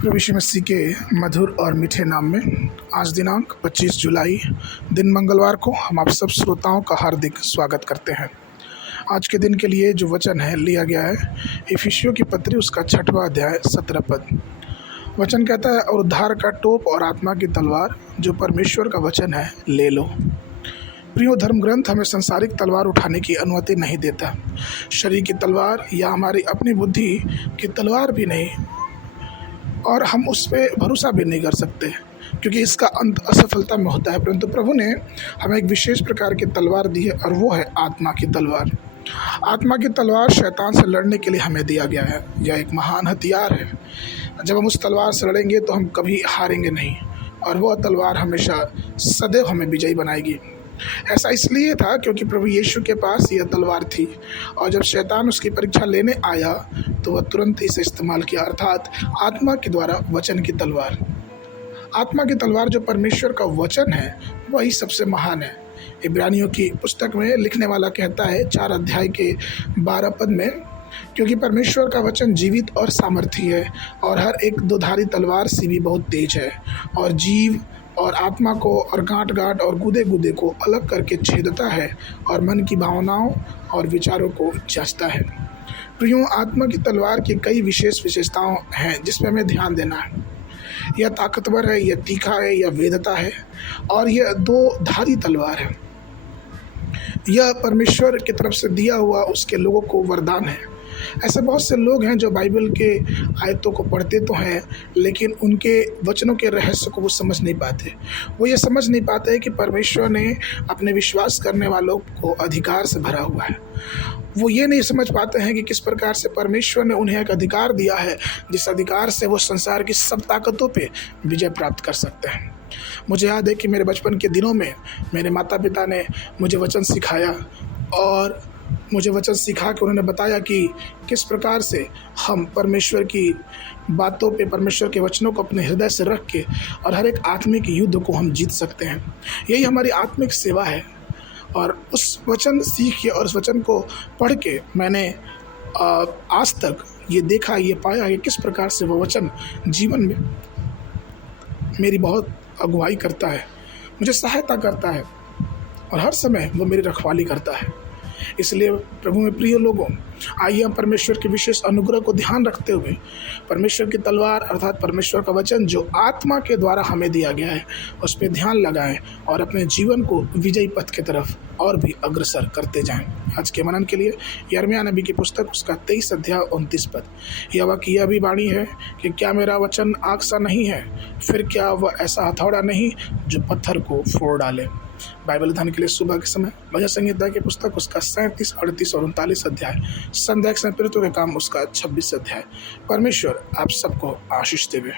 प्रभु यीशु मसीह के मधुर और मीठे नाम में आज दिनांक 25 जुलाई दिन मंगलवार को हम आप सब श्रोताओं का हार्दिक स्वागत करते हैं। आज के दिन के लिए जो वचन है लिया गया है इफिसियों की पत्री उसका 6वां अध्याय 17 पद। वचन कहता है, और उद्धार का टोप और आत्मा की तलवार जो परमेश्वर का वचन है ले लो। प्रियो, धर्म ग्रंथ हमें सांसारिक तलवार उठाने की अनुमति नहीं देता। शरीर की तलवार या हमारी अपनी बुद्धि की तलवार भी नहीं, और हम उस पर भरोसा भी नहीं कर सकते क्योंकि इसका अंत असफलता में होता है। परंतु प्रभु ने हमें एक विशेष प्रकार की तलवार दी है और वो है आत्मा की तलवार। आत्मा की तलवार शैतान से लड़ने के लिए हमें दिया गया है। यह एक महान हथियार है। जब हम उस तलवार से लड़ेंगे तो हम कभी हारेंगे नहीं, और वह तलवार हमेशा सदैव हमें विजयी बनाएगी। ऐसा इसलिए था क्योंकि प्रभु यीशु के पास यह तलवार थी, और जब शैतान उसकी परीक्षा लेने आया तो वह तुरंत इसे इस्तेमाल किया, अर्थात आत्मा के द्वारा वचन की तलवार। आत्मा की तलवार जो परमेश्वर का वचन है वही सबसे महान है। इब्रानियों की पुस्तक में लिखने वाला कहता है 4 अध्याय के 12 पद में, क्योंकि परमेश्वर का वचन जीवित और सामर्थी है और हर एक दोधारी तलवार सी भी बहुत तेज है, और जीव और आत्मा को और गांठ गांठ और गुदे गुदे को अलग करके छेदता है और मन की भावनाओं और विचारों को जांचता है। प्रियों, आत्मा की तलवार की कई विशेष विशेषताएं हैं जिसमें हमें ध्यान देना है। यह ताकतवर है, यह तीखा है, यह वेदता है, और यह 2 धारी तलवार है। यह परमेश्वर की तरफ से दिया हुआ उसके लोगों को वरदान है। ऐसे बहुत से लोग हैं जो बाइबल के आयतों को पढ़ते तो हैं, लेकिन उनके वचनों के रहस्य को वो समझ नहीं पाते। वो ये समझ नहीं पाते कि परमेश्वर ने अपने विश्वास करने वालों को अधिकार से भरा हुआ है। वो ये नहीं समझ पाते हैं कि किस प्रकार से परमेश्वर ने उन्हें एक अधिकार दिया है, जिस अधिकार से वो संसार की सब ताकतों पे विजय प्राप्त कर सकते हैं। मुझे याद है कि मेरे बचपन के दिनों में मेरे माता पिता ने मुझे वचन सिखाया, और मुझे वचन सिखा के उन्होंने बताया कि किस प्रकार से हम परमेश्वर की बातों पे, परमेश्वर के वचनों को अपने हृदय से रख के और हर एक आत्मिक युद्ध को हम जीत सकते हैं। यही हमारी आत्मिक सेवा है। और उस वचन सीख के और उस वचन को पढ़ के मैंने आज तक ये देखा, ये पाया कि किस प्रकार से वो वचन जीवन में मेरी बहुत अगुवाई करता है, मुझे सहायता करता है, और हर समय वो मेरी रखवाली करता है। इसलिए प्रभु में प्रिय लोगों, आइए हम परमेश्वर के विशेष अनुग्रह को ध्यान रखते हुए परमेश्वर की तलवार अर्थात परमेश्वर का वचन जो आत्मा के द्वारा हमें दिया गया है उस पर ध्यान लगाएं और अपने जीवन को विजयी पथ की तरफ और भी अग्रसर करते जाएं। आज के मनन के लिए यिर्मयाह नबी की पुस्तक उसका 23 अध्याय 29 पद। यहोवा की यह भी वाणी है कि क्या मेरा वचन आग सा नहीं है, फिर क्या वह ऐसा हथौड़ा नहीं जो पत्थर को फोड़ डाले। बाइबल अध्ययन के लिए सुबह के समय भजन संहिता की पुस्तक उसका 37, 38 और 39 अध्याय, संध्या के समय प्रेरितों के काम उसका 26 अध्याय। परमेश्वर आप सबको आशीष देवे।